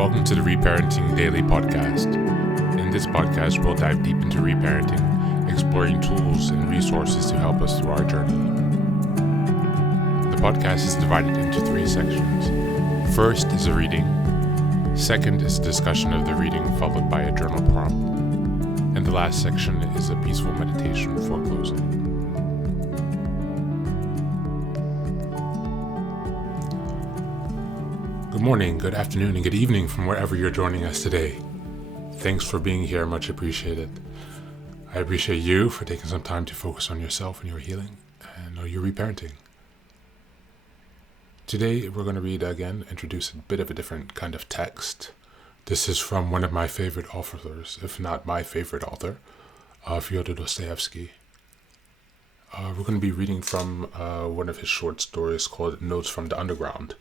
Welcome to the Reparenting Daily podcast. In this podcast, we'll dive deep into reparenting, exploring tools and resources to help us through our journey. The podcast is divided into 3 sections. First is a reading. Second is a discussion of the reading, followed by a journal prompt. And the last section is a peaceful meditation for closing. Good morning, good afternoon, and good evening from wherever you're joining us today. Thanks for being here, much appreciated. I appreciate you for taking some time to focus on yourself and your healing and your reparenting. Today we're going to read again, introduce a bit of a different kind of text. This is from one of my favorite authors, if not my favorite author, Fyodor Dostoevsky. We're going to be reading from one of his short stories called Notes from the Underground.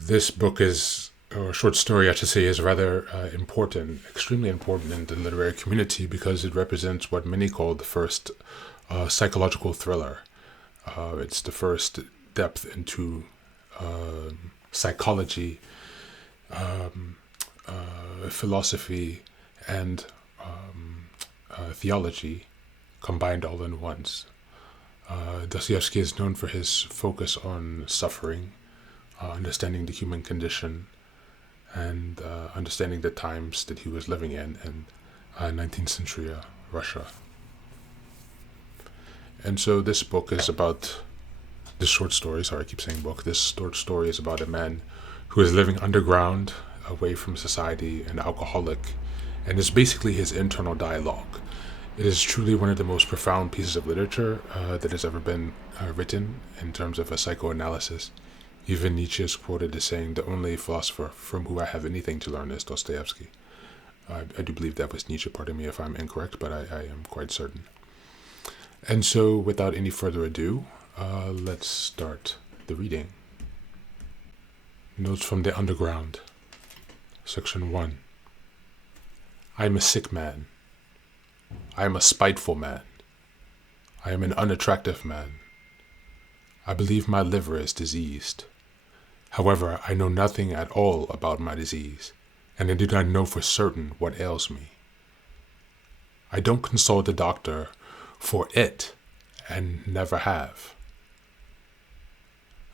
This book is, or short story I should say, is rather important, extremely important in the literary community because it represents what many call the first psychological thriller. It's the first depth into psychology, philosophy, and theology combined all in once. Dostoevsky is known for his focus on suffering, understanding the human condition, and understanding the times that he was living in 19th century Russia. And so this book is about, this short story, sorry I keep saying book, this short story is about a man who is living underground, away from society, an alcoholic, and it's basically his internal dialogue. It is truly one of the most profound pieces of literature that has ever been written in terms of a psychoanalysis. Even Nietzsche is quoted as saying, the only philosopher from whom I have anything to learn is Dostoevsky. I do believe that was Nietzsche, pardon me if I'm incorrect, but I am quite certain. And so, without any further ado, let's start the reading. Notes from the Underground, Section 1. I am a sick man. I am a spiteful man. I am an unattractive man. I believe my liver is diseased. However, I know nothing at all about my disease, and I do not know for certain what ails me. I don't consult the doctor for it, and never have,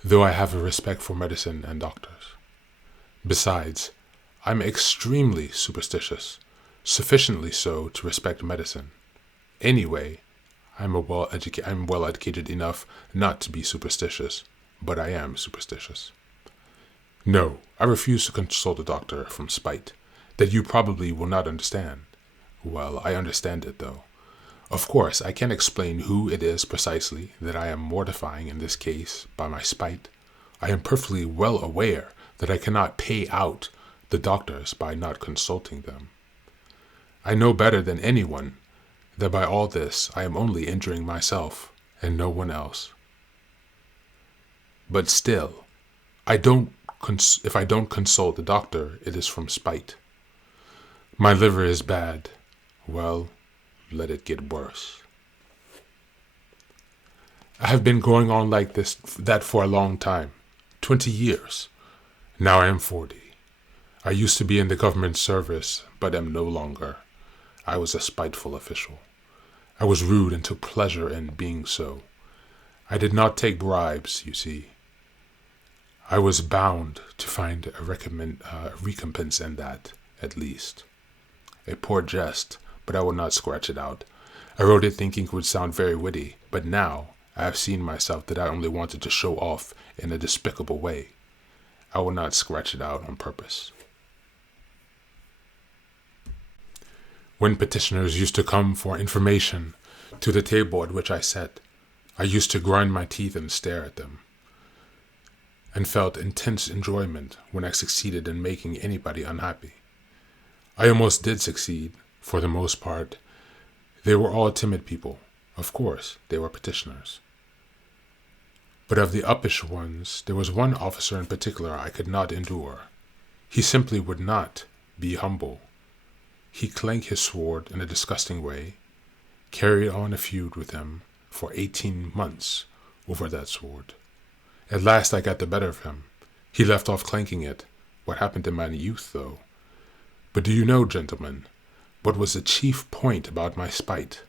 though I have a respect for medicine and doctors. Besides, I'm extremely superstitious, sufficiently so to respect medicine. Anyway, I'm well educated enough not to be superstitious, but I am superstitious. No, I refuse to consult a doctor from spite, that you probably will not understand. Well, I understand it though. Of course, I can't explain who it is precisely that I am mortifying in this case by my spite. I am perfectly well aware that I cannot pay out the doctors by not consulting them. I know better than anyone that by all this I am only injuring myself and no one else. But still, if I don't consult the doctor, it is from spite. My liver is bad. Well, let it get worse. I have been going on like that for a long time, 20 years. Now I am 40. I used to be in the government service, but am no longer. I was a spiteful official. I was rude and took pleasure in being so. I did not take bribes, you see. I was bound to find a recompense in that, at least. A poor jest, but I will not scratch it out. I wrote it thinking it would sound very witty, but now I have seen myself that I only wanted to show off in a despicable way. I will not scratch it out on purpose. When petitioners used to come for information to the table at which I sat, I used to grind my teeth and stare at them, and felt intense enjoyment when I succeeded in making anybody unhappy. I almost did succeed, for the most part. They were all timid people. Of course, they were petitioners. But of the uppish ones, there was one officer in particular I could not endure. He simply would not be humble. He clanked his sword in a disgusting way, carried on a feud with him for 18 months over that sword. At last I got the better of him. He left off clanking it, what happened in my youth, though. But do you know, gentlemen, what was the chief point about my spite?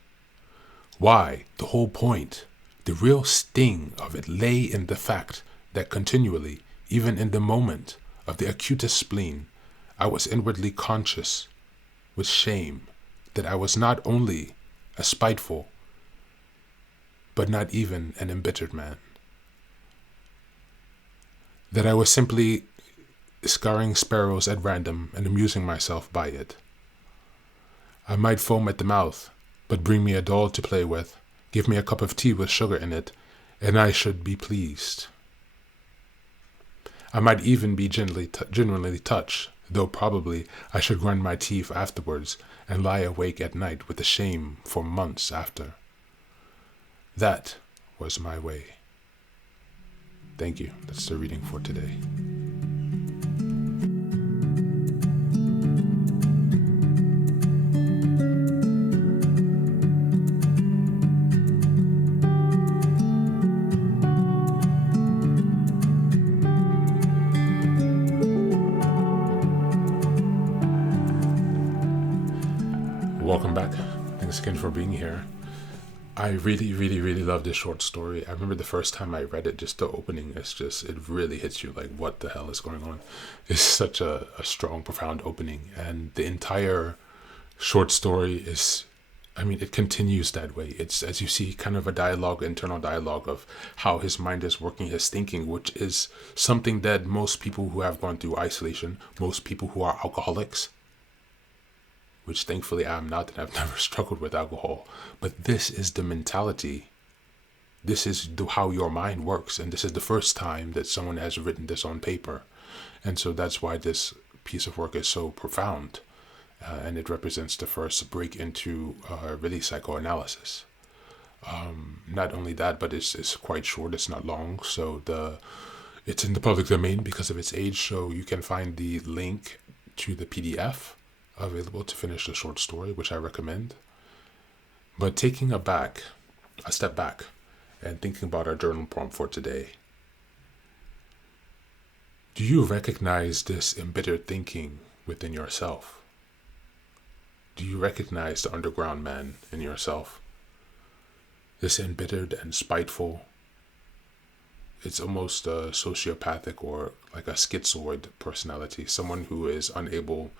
Why, the whole point, the real sting of it lay in the fact that continually, even in the moment of the acutest spleen, I was inwardly conscious with shame that I was not only a spiteful, but not even an embittered man. That I was simply scaring sparrows at random and amusing myself by it. I might foam at the mouth, but bring me a doll to play with, give me a cup of tea with sugar in it, and I should be pleased. I might even be genuinely touched, though probably I should grind my teeth afterwards and lie awake at night with the shame for months after. That was my way. Thank you. That's the reading for today. Welcome back. Thanks again for being here. I really, really, really love this short story. I remember the first time I read it, just the opening, it really hits you like, what the hell is going on? It's such a strong, profound opening. And the entire short story it continues that way. It's, as you see, kind of a dialogue, internal dialogue of how his mind is working, his thinking, which is something that most people who have gone through isolation, most people who are alcoholics, which thankfully I am not, and I've never struggled with alcohol. But this is the mentality. This is how your mind works. And this is the first time that someone has written this on paper. And so that's why this piece of work is so profound. And it represents the first break into really psychoanalysis. Not only that, but it's quite short. It's not long. So it's in the public domain because of its age. So you can find the link to the PDF available to finish the short story, which I recommend. But taking a step back, and thinking about our journal prompt for today, do you recognize this embittered thinking within yourself? Do you recognize the underground man in yourself? This embittered and spiteful, it's almost a sociopathic or like a schizoid personality, someone who is unable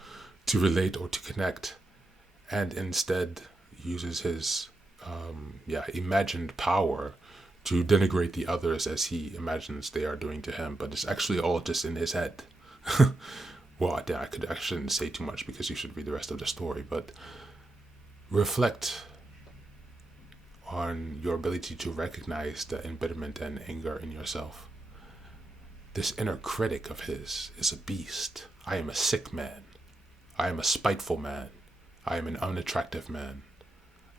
to relate or to connect, and instead uses his imagined power to denigrate the others as he imagines they are doing to him. But it's actually all just in his head. Well, I shouldn't say too much because you should read the rest of the story, but reflect on your ability to recognize the embitterment and anger in yourself. This inner critic of his is a beast. I am a sick man. I am a spiteful man. I am an unattractive man.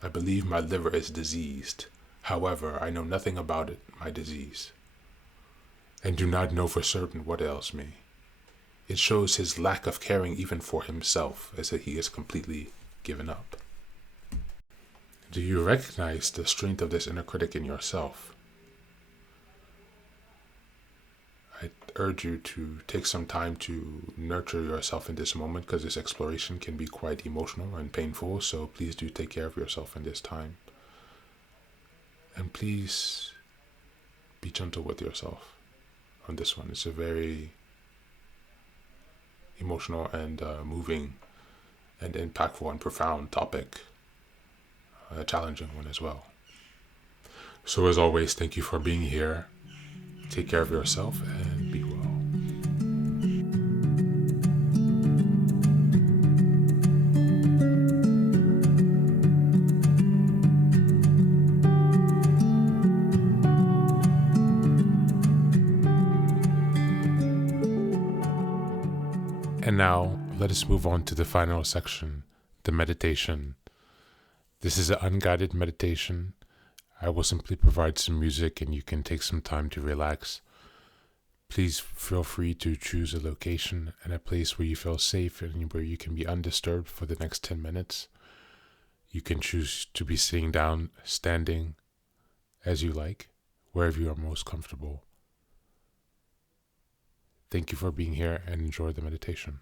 I believe my liver is diseased. However, I know nothing about it, my disease, and do not know for certain what ails me. It shows his lack of caring even for himself, as if he is completely given up. Do you recognize the strength of this inner critic in yourself? I urge you to take some time to nurture yourself in this moment, because this exploration can be quite emotional and painful. So please do take care of yourself in this time. And please be gentle with yourself on this one. It's a very emotional and moving and impactful and profound topic. A challenging one as well. So as always, thank you for being here. Take care of yourself and be well. And now, let us move on to the final section, the meditation. This is an unguided meditation. I will simply provide some music and you can take some time to relax. Please feel free to choose a location and a place where you feel safe and where you can be undisturbed for the next 10 minutes. You can choose to be sitting down, standing, as you like, wherever you are most comfortable. Thank you for being here and enjoy the meditation.